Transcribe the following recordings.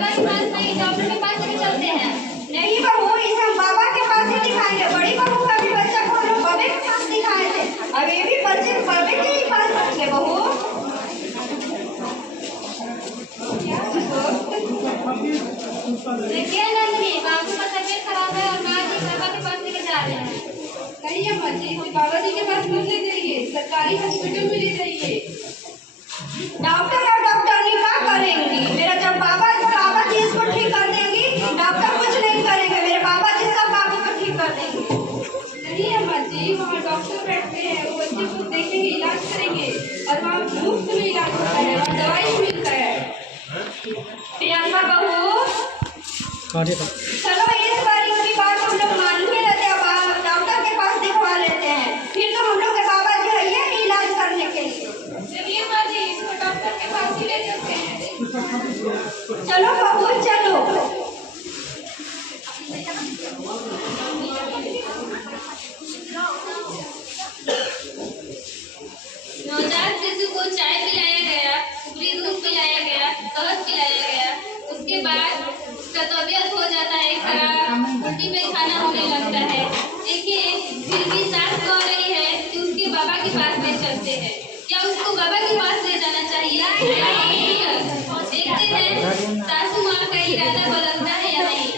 बाबा के पास नहीं, डॉक्टर के पास लेके चलते हैं। नहीं बहू, इसे हम बाबा के पास ही दिखाएंगे। बड़ी बहू का भी बच्चा को हम लोग बाबे के पास दिखाए थे, अब ये भी बच्चे बाबे के ही पास रखेंगे बहू। देखिए नंदनी, बाबू का तबीयत खराब है और माँ जी बाबा के पास लेके जा रहे हैं। नहीं अम्मा जी, बाबा जी के पास मत ले जाइए, सरकारी हॉस्पिटल में ले जाइए। डॉक्टर और डॉक्टरनी क्या करेंगी? मेरा जब बाबा जी इसको ठीक कर देंगी, डॉक्टर कुछ नहीं करेंगे, मेरे बाबा जी सब बाबू को ठीक कर देंगे। नहीं अम्मा जी, वहाँ डॉक्टर बैठते हैं, वो बच्चे को देखेंगे, इलाज करेंगे और वहाँ मुफ्त में इलाज होता है, वहाँ दवाई मिलता है। प्रियंका बहू, चलो इस बार की बात हम लोग मान ही लेते हैं, डॉक्टर के पास दिखवा लेते हैं, फिर तो हम लोग के बाबा जी है ये इलाज करने के लिए। चलिए माँ जी, इसको डॉक्टर के पास ही ले चलते हैं। चलो बहू चलो। नवजात शिशु को चाय पिलाया गया, उबली दूध पिलाया गया, शहद पिलाया गया। उसके बाद उसका तबीयत हो जाता है खराब, उल्टी में खाना होने लगता है। देखिए, फिर भी सास कह रही है कि उसके बाबा के पास ले चलते हैं। क्या उसको बाबा के पास ले जाना चाहिए? देखते हैं सासू माँ का इरादा बदलता है या नहीं।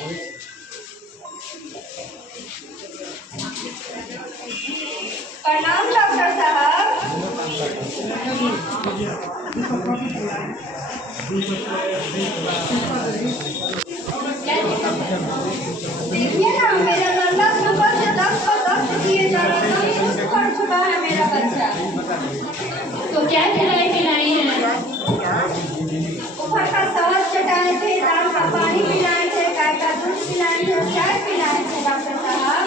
प्रणाम डॉक्टर साहब। देखिए ना, मेरा लल्ला सुबह से 10 पर 10 दिए जा रहा है, सुस्त पड़ चुका है मेरा बच्चा। तो क्या खिलाई पिलाई है? ऊपर का शहद चटाए थे, दाल का पानी पिलाए थे, गाय का दूध पिलाए थे, चाय पिलाए थे डॉक्टर साहब।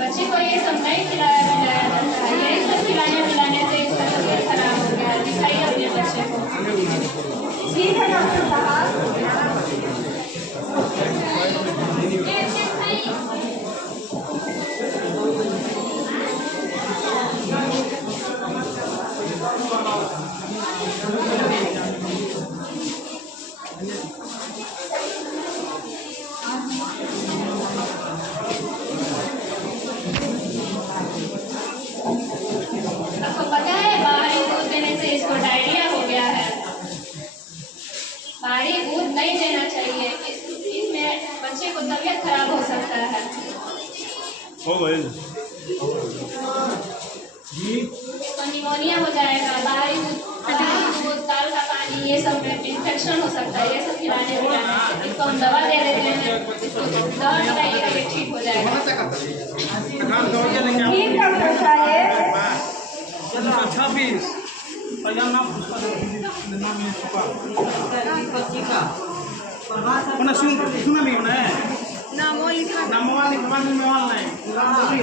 बच्चे को ये सब नहीं खिलाया पिलाया जाता है, यही सब खिलाने पिलाने से इसका तबीयत खराब हो गया। दिखाइए अपने बच्चे को। ठीक है डॉक्टर साहब। आपको पता है बाहरी दूध देने से इसको डायरिया हो गया है। बाहरी दूध नहीं देना चाहिए, इसमें बच्चे को तबीयत खराब हो सकता है। इसको निमोनिया हो जाएगा। बाहरी दूध, दाल का पानी, ये सब में इन्फेक्शन हो सकता है। ये सब खिलाने पिलाने से इसको हम दवा दे देते हैं, इसको दवा लगाइएगा, ये ठीक हो जाएगा। ठीक डॉक्टर साहेब। 26 सुना भी है नामो लिखवाने में नहीं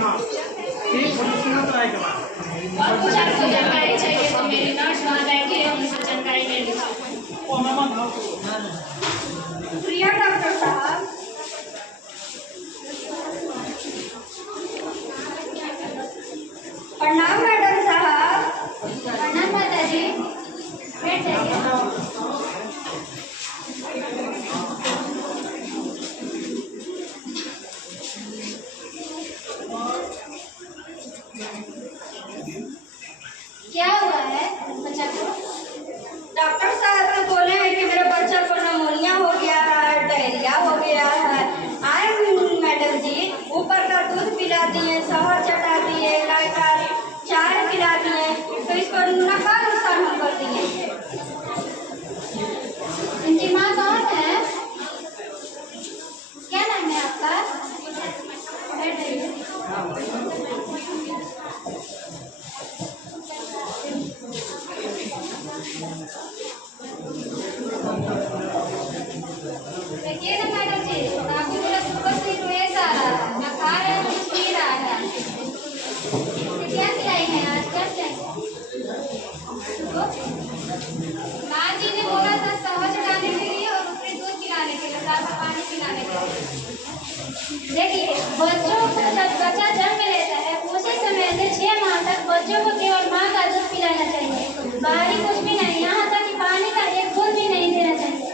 ठीक सुना तो आएगा। और कुछ आपको जानकारी चाहिए तो मेरी नर्स वहाँ बैठी है, उनसे जानकारी ले लीजिए। प्रिया डॉक्टर साहब। प्रणाम मैडम साहब। प्रणाम माता जी, बैठ जाइए। क्या हुआ है बच्चा को? डॉक्टर साहब तो बोले हैं कि मेरे बच्चा को निमोनिया हो गया है, डायरिया हो गया है। आए मैडम जी, ऊपर का दूध पिला दिए, शहद चटा दिए, गाय का चाय पिला दिए, तो इसको नफा नुकसान हम कर दिए। इनकी माँ कौन है? क्या नाम है आपका? बैठ जाइए। देखिए ना मैडम जी, आपको मेरा सुबह से रोए जा रहा है, ना खा रहा है, कुछ पी रहा है। इसे क्या खिलाई है आज? क्या खिलाई? माँ जी ने बोला था शहद चढ़ाने के लिए और उसमें दूध पिलाने के लिए, साफ पानी पिलाने के लिए। देखिए, बच्चों को जब बच्चा जन्म लेता है उसी समय से 6 माह तक बच्चों को केवल माँ का दूध पिलाना चाहिए, बाहरी कुछ भी नहीं। यहाँ तक कि पानी का एक बूंद भी नहीं देना चाहिए।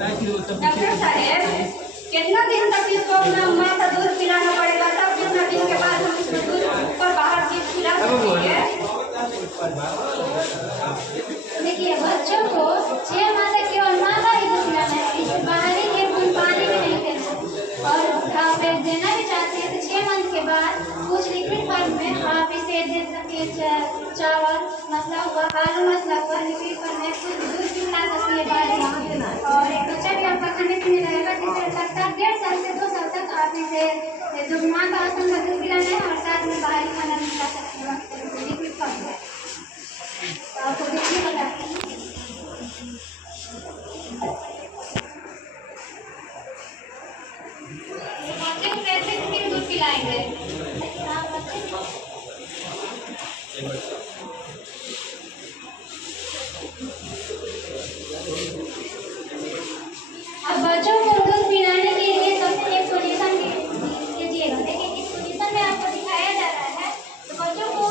डॉक्टर साहब, कितना दिन तक इसको अपना माँ का दूध पिलाना पड़ेगा? तब कितना दिन के बाद हम इसको दूध ऊपर बाहर चीज खिला सकेंगे? देखिए, बच्चों को 6 माह तक केवल माँ का ही दूध पिलाना है, इससे बाहरी एक बूंद पानी भी नहीं देना। और आप देना भी चाहते हैं तो 6 मंथ के बाद कुछ लिक्विड फॉर्म में आप इसे दे सकते हैं। चावल मसला हुआ, आलू मसला हुआ, लिक्विड फॉर्म में कुछ दूध पिला सकती है बाहर। और एक बच्चा भी आपका खाने पीने रहेगा, जिसे लगता है 1.5 साल से 2 साल तक आप इसे दूध माँ का आसन का दूध पिलाना है और साथ में बाहरी खाना भी खिला सकते हैं लिक्विड फॉर्म में। तो आपको देखिए बताते हैं। बच्चे को कैसे दूध पिलाएंगे? अब बच्चों को दूध पिलाने के लिए सबसे एक पोजीशन कीजिएगा। देखिए, इस पोजीशन में आपको दिखाया जा रहा है तो बच्चों को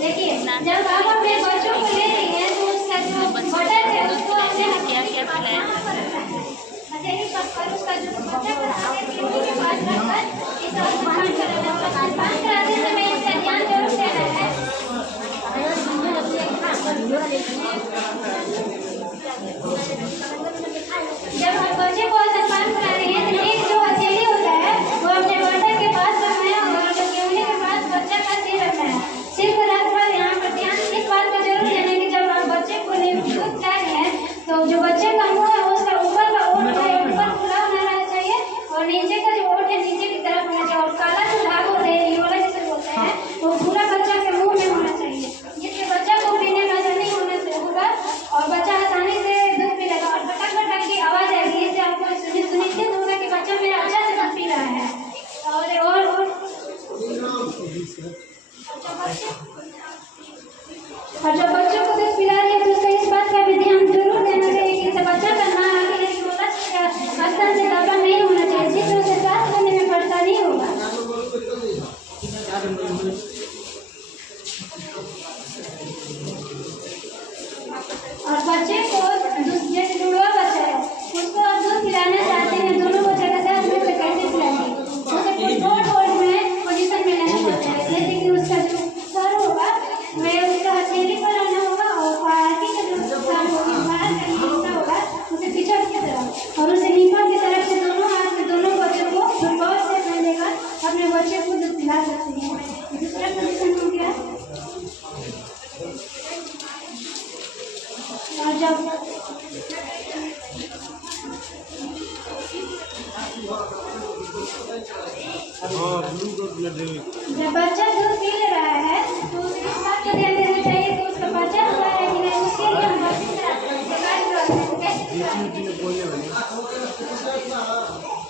देखिए, जब आप अपने बच्चों को ले रही हैं तो उसका जो बटन है उसको अपने हथेली पर उसका जो बटन है हथेली के पास रखकर इस तरह से बंद करना है। बंद कराते समय इसका ध्यान जरूर देना है। जब आप बच्चे को ऐसा बंद करा रहे हैं तो एक जो हथेली होता है वो अपने बटन के पास रखना है और केवली के पास बच्चा का सिर रखना है। सिर को रखकर यहाँ पर ध्यान इस बात का जरूर देना है कि जब आप बच्चे को दूध पिला रहे हैं तो जो बच्चे का मुंह है उसका ऊपर का ओठ है ऊपर खुला होना रहना चाहिए और नीचे का जो ओठ है नीचे की तरफ होना चाहिए और काला जो धागा होता है ये वाला जिसे बोलते हैं वो पूरा बच्चा के मुंह में होना चाहिए, जिससे बच्चा को पीने में आसानी होने से होगा और बच्चा आसानी से दूध पी लेगा। और फटक फटक की आवाज आएगी, इससे आपको सुनिश्चित होगा कि बच्चा मेरा अच्छा से दूध पी रहा है। और जब बच्चों को दूध पिला रही है तो उसका इस बात का भी ध्यान जरूर देना चाहिए कि इसे बच्चा का ना आगे स्तन से दबा नहीं होना चाहिए, जिससे उसे सांस लेने में परेशानी होगा। और बच्चे को जैसे जुड़वा बच्चा है उसको आप दूध पिलाना चाहते हैं, दोनों बच्चे का साथ में से कैसे पिलाएंगे? उसे कंट्रोल होल्ड में पोजीशन में लेना पड़ता है। जैसे कि उसका जो सर होगा वह उसका हथेली पर रहना होगा और आगे का जो स्थान होगी बाहर का हिस्सा होगा उसे पीछे की तरफ और उसे नीचे की तरफ से दोनों हाथ से दोनों बच्चों को गौर से पहनेगा अपने बच्चे को दूध पिला सकते हैं। दूसरा पोजीशन हो गया। और जब बच्चा दूध पी ले रहा है तो उसे इस बात का ध्यान देना चाहिए कि उसका बच्चा हुआ है कि नहीं, उसके लिए हम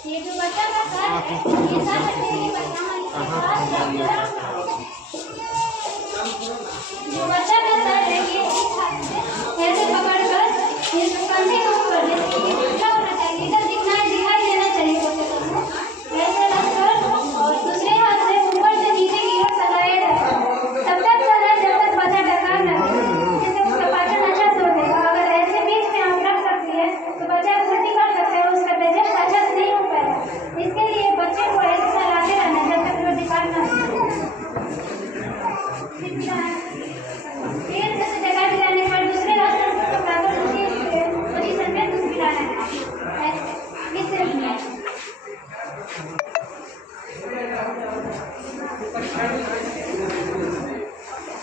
ये जो बच्चा का सर है ये सर